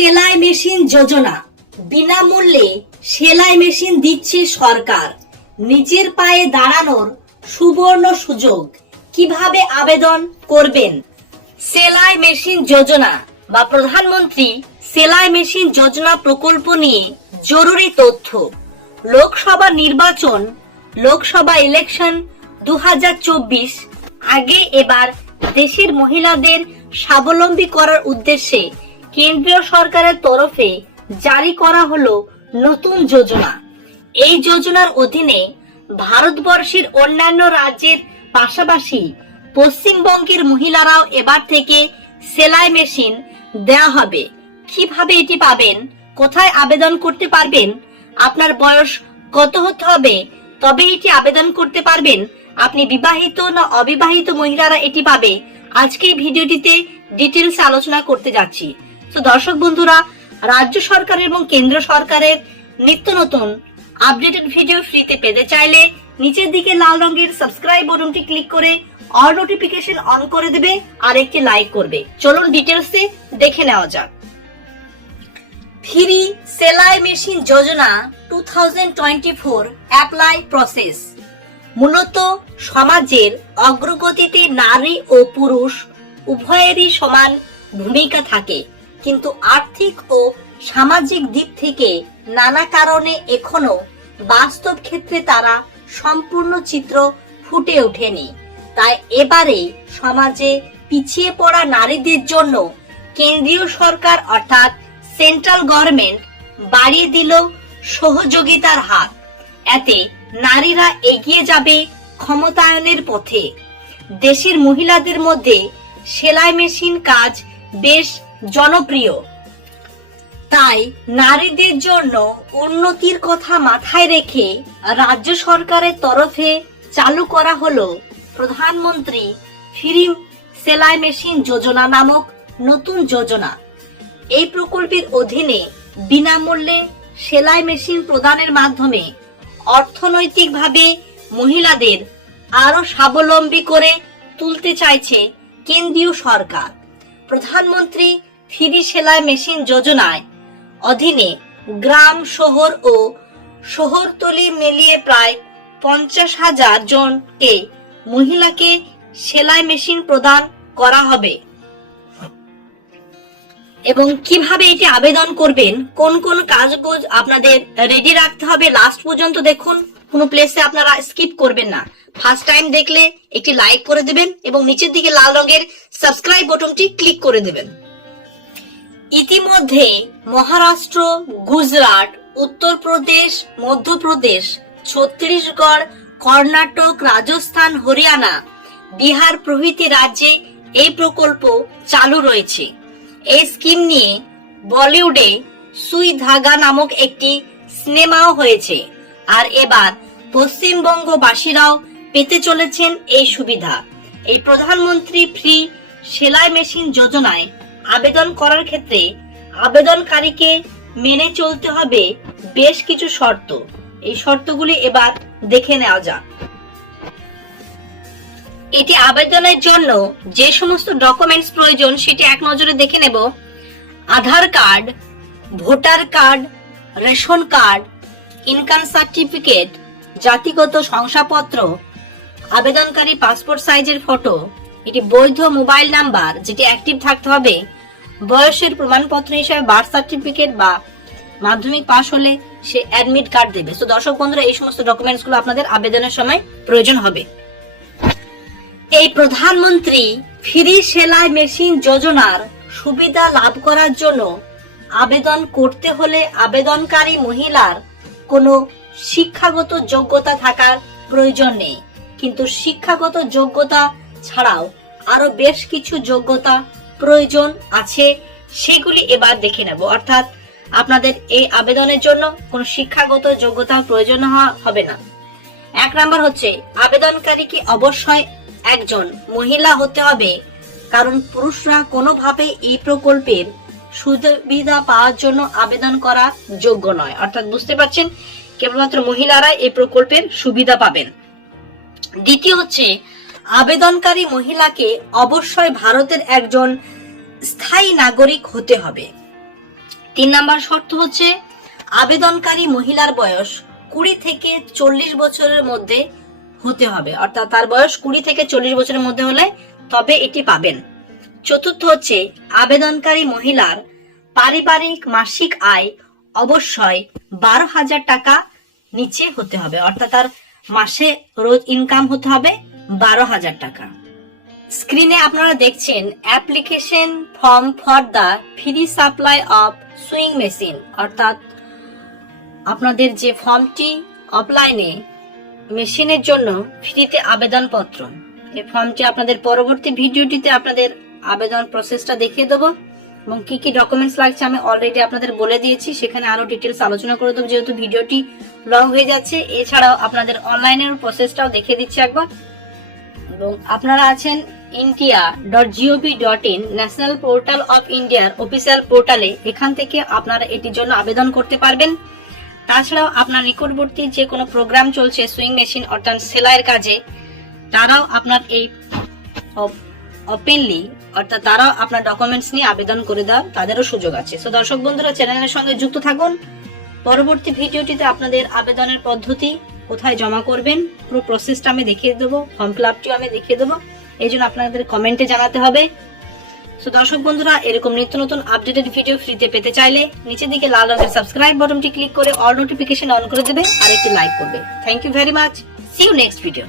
সেলাই মেশিন যোজনা। বিনামূল্যে সেলাই মেশিন দিচ্ছে সরকার। নিজের পায়ে দাঁড়ানোর সুবর্ণ সুযোগ। কীভাবে আবেদন করবেন? সেলাই মেশিন যোজনা বা প্রধানমন্ত্রী সেলাই মেশিন যোজনা প্রকল্প নিয়ে জরুরি তথ্য। লোকসভা নির্বাচন, লোকসভা ইলেকশন দু হাজার চব্বিশ। আগে এবার দেশের মহিলাদের স্বাবলম্বী করার উদ্দেশ্যে কেন্দ্রীয় সরকারের তরফে জারি করা হলো নতুন যোজনা। এই যোজনার অধীনে ভারতবর্ষের অন্যান্য রাজ্যের পাশাপাশি পশ্চিমবঙ্গের মহিলারাও এবার থেকে সেলাই মেশিন দেওয়া হবে। কীভাবে এটি পাবেন? কোথায় আবেদন করতে পারবেন? আপনার বয়স কত হতে হবে? তবে এটি আবেদন করতে পারবেন। আপনি বিবাহিত না অবিবাহিত মহিলারা এটি পাবে? আজকে ভিডিওটিতে ডিটেলস আলোচনা করতে যাচ্ছি। তো দর্শক বন্ধুরা, রাজ্য সরকার এবং কেন্দ্র সরকারের নিত্য নতুন আপডেটেড ভিডিও ফ্রিতে পেতে চাইলে নিচের দিকে লাল রঙের সাবস্ক্রাইব বাটনটি ক্লিক করে অল নোটিফিকেশন অন করে দেবে আর একটি লাইক করবে। চলুন ডিটেলসে দেখে নেওয়া যাক। ফ্রি সেলাই মেশিন যোজনা two thousand twenty four apply process মূলত সমাজের অগ্রগতিতে নারী ও পুরুষ উভয়েরই সমান ভূমিকা থাকে। কিন্তু আর্থিক ও সামাজিক দিক থেকে নানা কারণে এখনও বাস্তব ক্ষেত্রে তারা সম্পূর্ণ চিত্র ফুটে ওঠেনি। তাই এবারে সমাজে পিছিয়ে পড়া নারীদের জন্য কেন্দ্রীয় সরকার অর্থাৎ সেন্ট্রাল গভর্নমেন্ট বাড়িয়ে দিল সহযোগিতার হাত। এতে নারীরা এগিয়ে যাবে ক্ষমতায়নের পথে। দেশের মহিলাদের মধ্যে সেলাই মেশিন কাজ বেশ জনপ্রিয়। তাই নারীদের জন্য উন্নতির কথা মাথায় রেখে রাজ্য সরকারের তরফে চালু করা হলো প্রধানমন্ত্রী ফ্রি সেলাই মেশিন যোজনা নামক নতুন যোজনা। এই প্রকল্পের অধীনে বিনামূল্যে সেলাই মেশিন প্রদানের মাধ্যমে অর্থনৈতিকভাবে মহিলাদের আরও স্বাবলম্বী করে তুলতে চাইছে কেন্দ্রীয় সরকার। প্রধানমন্ত্রী ফ্রি সেলাই মেশিন যোজনায়। অধীনে গ্রাম, শহর ও শহরতলি মিলিয়ে প্রায় পঞ্চাশ হাজার জনকে মহিলাকে সেলাই মেশিন প্রদান করা হবে। এবং কীভাবে এটি আবেদন করবেন, কোন কোন কাজগুজ আপনাদের রেডি রাখতে হবে লাস্ট পর্যন্ত দেখুন। কোনো প্লেসে আপনারা স্কিপ করবেন না। ফার্স্ট টাইম দেখলে একটি লাইক করে দেবেন এবং নিচের দিকে লাল রঙের সাবস্ক্রাইব বাটনটি ক্লিক করে দেবেন। ইতিমধ্যে মহারাষ্ট্র, গুজরাট, উত্তরপ্রদেশ, মধ্যপ্রদেশ, ছত্তিশগড়, কর্ণাটক, রাজস্থান, হরিয়ানা, বিহার প্রভৃতি রাজ্যে এই প্রকল্প চালু রয়েছে। এই স্কিম নিয়ে বলিউডে সুই ধাগা নামক একটি সিনেমাও হয়েছে। আর এবার পশ্চিমবঙ্গবাসীরাও পেতে চলেছেন এই সুবিধা। এই প্রধানমন্ত্রী ফ্রি সেলাই মেশিন যোজনায় আবেদন করার ক্ষেত্রে আবেদনকারীকে মেনে চলতে হবে বেশ কিছু শর্ত। এই শর্তগুলি এবার দেখে নেওয়া যাক। এটি আবেদনের জন্য যে সমস্ত ডকুমেন্টস প্রয়োজন সেটি এক নজরে দেখে নেব। Aadhaar card, voter card, ration card, income certificate, জাতিগত শংসাপত্র, আবেদনকারী পাসপোর্ট সাইজের ফটো এটি বৈধ মোবাইল নাম্বার, যেটি অ্যাক্টিভ থাকতে হবে। বয়সের প্রমাণপত্র হিসেবে বার্থ সার্টিফিকেট বা মাধ্যমিক পাশ হলে সে অ্যাডমিট কার্ড দেবে। তো দর্শক বন্ধুরা, এই সমস্ত ডকুমেন্টসগুলো আপনাদের আবেদনের সময় প্রয়োজন হবে। এই প্রধানমন্ত্রী ফ্রি সেলাই মেশিন যোজনার সুবিধা লাভ করার জন্য আবেদন করতে হলে আবেদনকারী মহিলার কোনো শিক্ষাগত যোগ্যতা থাকার প্রয়োজন নেই। কিন্তু শিক্ষাগত যোগ্যতা ছাড়াও আরও বেশ কিছু যোগ্যতা প্রয়োজন আছে, সেগুলি এবার দেখে নেব। অর্থাৎ আপনাদের এই আবেদনের জন্য কোনো শিক্ষাগত যোগ্যতা প্রয়োজন হবে না। এক নাম্বার হচ্ছে আবেদনকারীকে অবশ্যই একজন মহিলা হতে হবে? কারণ পুরুষরা কোনোভাবে এই প্রকল্পের সুবিধা পাওয়ার জন্য আবেদন করা যোগ্য নয়। অর্থাৎ বুঝতে পারছেন? কেবলমাত্র মহিলারা এই প্রকল্পের সুবিধা পাবেন। দ্বিতীয় হচ্ছে আবেদনকারী মহিলাকে অবশ্যই ভারতের একজন স্থায়ী নাগরিক হতে হবে। তিন নাম্বার শর্ত হচ্ছে, আবেদনকারী মহিলার বয়স কুড়ি থেকে চল্লিশ বছরের মধ্যে হতে হবে। অর্থাৎ তার বয়স কুড়ি থেকে চল্লিশ বছরের মধ্যে হলে তবে এটি পাবেন। চতুর্থ হচ্ছে, আবেদনকারী মহিলার পারিবারিক মাসিক আয় অবশ্যই বারো হাজার টাকা নিচে হতে হবে। অর্থাৎ তার মাসে রোজ ইনকাম হতে হবে। বারো হাজার টাকা। স্ক্রিনে আপনারা দেখছেন application form for the free supply of sewing machine অর্থাৎ আপনাদের যে ফর্মটি অফলাইনে মেশিনের জন্য ফ্রিতে আবেদনপত্র। এই ফর্মটি আপনাদের পরবর্তী ভিডিওটিতে আপনাদের আবেদন প্রসেসটা দেখিয়ে দেবো। এবং কি কি ডকুমেন্টস লাগছে আমি অলরেডি আপনাদের বলে দিয়েছি। সেখানে আরও ডিটেলস আলোচনা করে দেবো, যেহেতু ভিডিওটি লং হয়ে যাচ্ছে। এছাড়াও আপনাদের অনলাইনের প্রসেসটাও দেখিয়ে দিচ্ছি একবার। এবং আপনারা আছেন India dot gov dot in national portal of ইন্ডিয়ার অফিসিয়াল পোর্টালে এখান থেকে আপনারা এটির জন্য আবেদন করতে পারবেন। তাছাড়াও আপনার নিকটবর্তী যে কোনো প্রোগ্রাম চলছে সুইং মেশিন অর্থাৎ সেলাইয়ের কাজে, তারাও আপনার এই ওপেনলি অর্থাৎ তারাও আপনার ডকুমেন্টস নিয়ে আবেদন করে দেওয়ার তাদেরও সুযোগ আছে। তো দর্শক বন্ধুরা চ্যানেলের সঙ্গে যুক্ত থাকুন। পরবর্তী ভিডিওটিতে আপনাদের আবেদনের পদ্ধতি কোথায় জমা করবেন, পুরো প্রসেসটা আমি দেখিয়ে দেবো ফর্ম ফিল আপটিও আমি দেখিয়ে দেবো। এই জন্য আপনাদের কমেন্টে জানাতে হবে। সো দর্শক বন্ধুরা, এরকম নিত্য নতুন আপডেটেড ভিডিও ফ্রিতে পেতে চাইলে নিচের দিকে লাল রঙের সাবস্ক্রাইব বাটনটি ক্লিক করে অল নোটিফিকেশন অন করে দেবে আর একটি লাইক করবে। Thank you very much see you next video